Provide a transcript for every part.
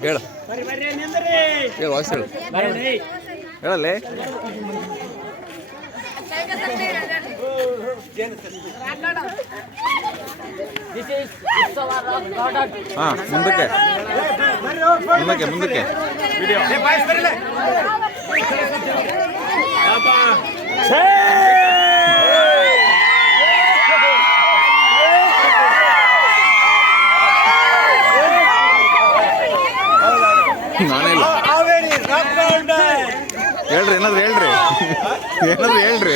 ಹೇಳು. ಹೇಳು ವಾಯ್ಸ್ ಹೇಳು. ಹೇಳಲ್ಲೇ ಹಾಂ ಮುಂದಕ್ಕೆ. ಮುಂದಕ್ಕೆ ಮುಂದಕ್ಕೆ. ನಾನೇ ಏನಾದ್ರು ಹೇಳ್ರಿ ಏನಾದ್ರು ಹೇಳ್ರಿ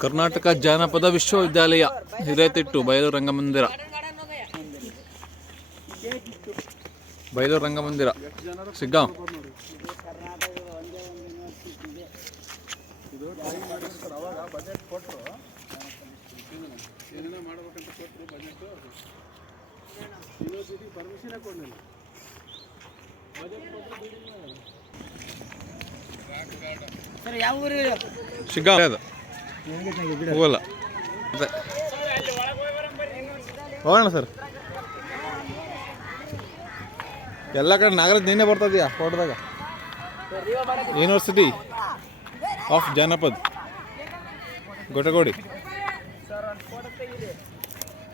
ಕರ್ನಾಟಕ ಜಾನಪದ ವಿಶ್ವವಿದ್ಯಾಲಯ ಹಿರೇತಿಟ್ಟು ಬಯಲು ರಂಗಮಂದಿರ ಬಯಲು ರಂಗಮಂದಿರ ಸಿಗ್ಗಾಂ? ಸರ್ ಹೋಗಲ್ಲ. ಹೋಗೋಣ ಸರ್. ಎಲ್ಲ ಕಡೆ ನಾಗರಾಜ್ ನಿನ್ನೆ ಬರ್ತದೀಯಾ ಫೋಟೋದಾಗ? University of Janapad Gotagodi.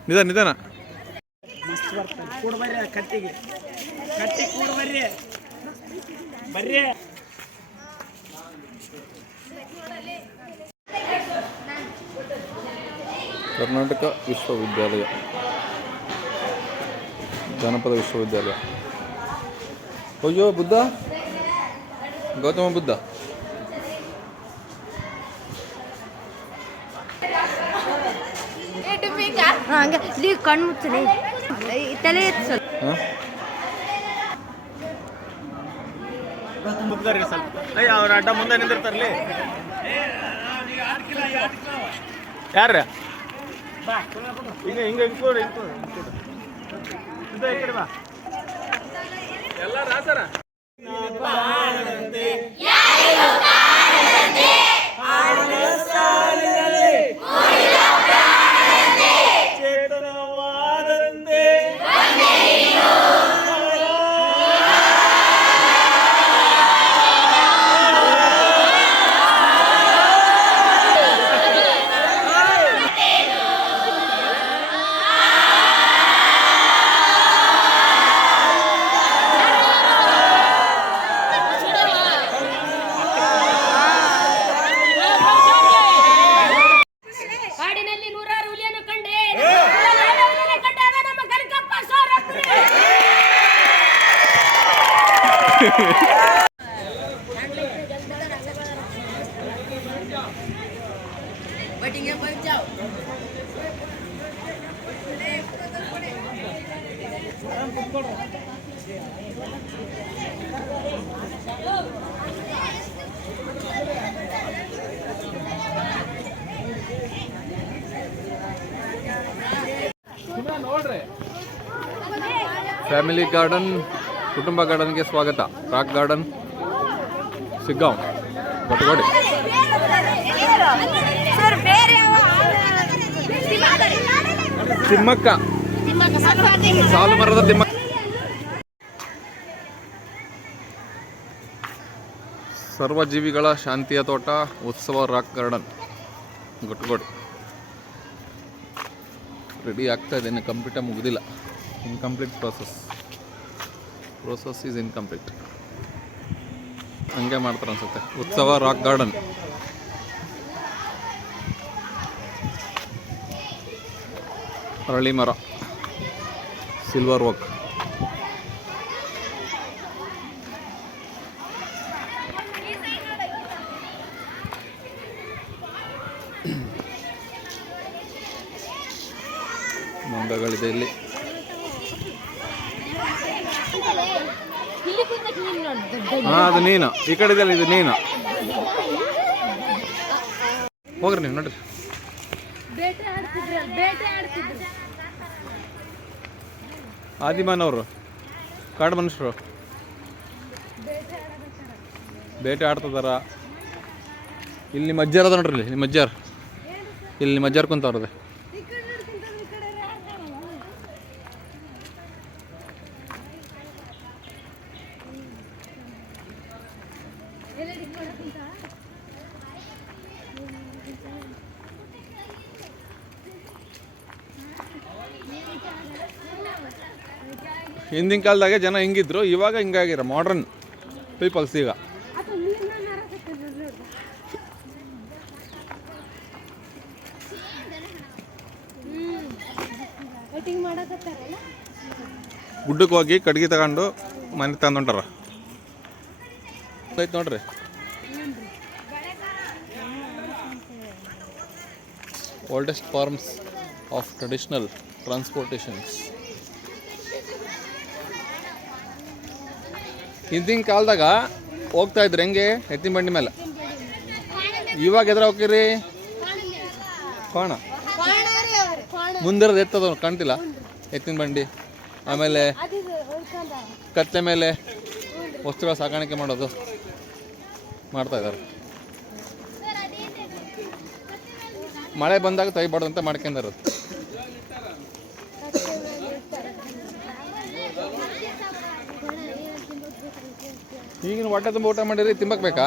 ನಿಧಾನ ನಿಧಾನ. ಬರ್ರಿ ಕಟ್ಟಿಗೆ ಕಟ್ಟಿ ಕೂಡ ಬರ್ರಿ ಬರ್ರಿ ಕರ್ನಾಟಕ ವಿಶ್ವವಿದ್ಯಾಲಯ. ಜನಪದ ವಿಶ್ವವಿದ್ಯಾಲಯ. ಅಯ್ಯೋ ಬುದ್ಧ? ಗೌತಮ ಬುದ್ಧ? ಹಂಗೆ. ಇಲ್ಲಿ ಕಣ್ಣು ಮುಚ್ಚಲಿ ತಲೆ ಮುಗ್ದಾರಿ ಸ್ವಲ್ಪ. ಅಯ್ಯ ಅವ್ರ ಅಡ್ಡ ಮುಂದೆ ನಿಂದಿರ್ತಾರಲಿ. ಯಾರ ಎಲ್ಲ ರಾಸರ वेटिंग है पर जाओ फैमिली गार्डन कुटुब गार्डन के स्वागत राक गार्डन सिग्गाम गोटगोटी ತಿಮ್ಮಕ್ಕ. ಸಾಲು ಮರದ ತಿಮ್ಮಕ್ಕ ಸರ್ವಜೀವಿಗಳ ಶಾಂತಿಯ ತೋಟ, ಉತ್ಸವ ರಾಕ್ ಗಾರ್ಡನ್. ಗೊಟ್ಟಗೋಡಿ ರೆಡಿ ಆಗ್ತಾ ಇದೆ ಕಂಪ್ಲೀಟಾಗಿ ಮುಗಿದಿಲ್ಲ. Incomplete process process is incomplete ಹಂಗೆ ಮಾಡ್ತಾರೆ ಅನ್ಸುತ್ತೆ. ಉತ್ಸವ ರಾಕ್ ಗಾರ್ಡನ್. ಅರಳಿ ಮರ ಸಿಲ್ವರ್ ವರ್ಕ್ ಮಂಗಗಳಿದೆ ಇಲ್ಲಿ. ಹಾ, ಅದು ನೀನು. ಈ ಕಡೆ ಇದೆ ಇದು ನೀನು. ಹೋಗ್ರಿ ನೀವು, ನೋಡ್ರಿ. ಬೇಟೆ ಆಡ್ತಿದ್ರು ಬೇಟೆ ಆಡ್ತಿದ್ರು. ಆದಿಮಾನವರು ಕಾಡು ಮನುಷ್ಯರು. ಬೇಟೆ ಆಡ್ತಿದಾರ. ಇಲ್ಲಿ ನಿಮ್ಮ ಅಜ್ಜಾರ ಅದ ನೋಡ್ರಿ ಇಲ್ಲಿ ನಿಮ್ಮ ಅಜ್ಜಾರ್ ಇಲ್ಲಿ ನಿಮ್ಮ ಅಜ್ಜಾರ್ ಕುಂತವ್ರದೆ ಹಿಂದಿನ ಕಾಲದಾಗೆ ಜನ ಹಿಂಗಿದ್ರು ಇವಾಗ ಹಿಂಗಾಗಿರ ಮಾಡ್ರನ್ ಪೀಪಲ್ಸ್ ಈಗ. ಗುಡ್ಡಕ್ಕೆ ಹೋಗಿ ಕಟ್ಗೆ ತಗೊಂಡು ಮನೆ ತಂದೊಂಟಾರ ಆಯ್ತು ನೋಡ್ರಿ. Oldest forms of traditional transportations ಹಿಂದಿನ ಕಾಲದಾಗ ಹೋಗ್ತಾ ಇದ್ರಿ ಹೆಂಗೆ? ಎತ್ತಿನ ಬಂಡಿ ಮೇಲೆ. ಇವಾಗ ಎದ್ರ ಹೋಗಿರಿ ಕೋಣ. ಮುಂದಿರೋದು ಎತ್ತದ ಕಾಣ್ತಿಲ್ಲ? ಎತ್ತಿನ ಬಂಡಿ. ಆಮೇಲೆ ಕತ್ತೆ ಮೇಲೆ ವಸ್ತುಗಳ ಸಾಗಾಣಿಕೆ ಮಾಡೋದು ಮಾಡ್ತಾ ಇದ್ದಾರೆ. ಮಳೆ ಬಂದಾಗ ತೆಗಿಬಾರ್ದು ಅಂತ ಮಾಡ್ಕೊಂಡಿರೋದು. ಈಗಿನ ಹೊಟ್ಟೆ ತುಂಬ ಊಟ ಮಾಡಿರಿ ತಿಂಬಕ್ ಬೇಕಾ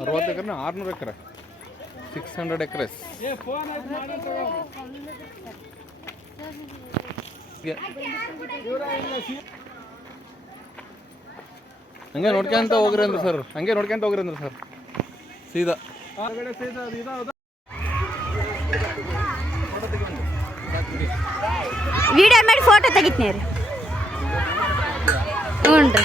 ಅರವತ್ತು ಎಕರೆ ಆರ್ನೂರು ಎಕರೆ. ಸಿಕ್ಸ್ ಹಂಡ್ರೆಡ್ ಎಕರೆಸ್ ಹಂಗೆ ನೋಡ್ಕೊಂತ ಹೋಗ್ರಿ ಅಂದ್ರೆ ಸರ್ ಹಂಗೆ ನೋಡ್ಕೊಂತ ಹೋಗ್ರಿ ಅಂದ್ರೆ ಸರ್ ಸೀದಾ. ವಿಡಿಯೋ ಮಾಡಿ ಫೋಟೋ ತೆಗಿತೀನಿ ರೀ. ಹ್ಞೂ ರೀ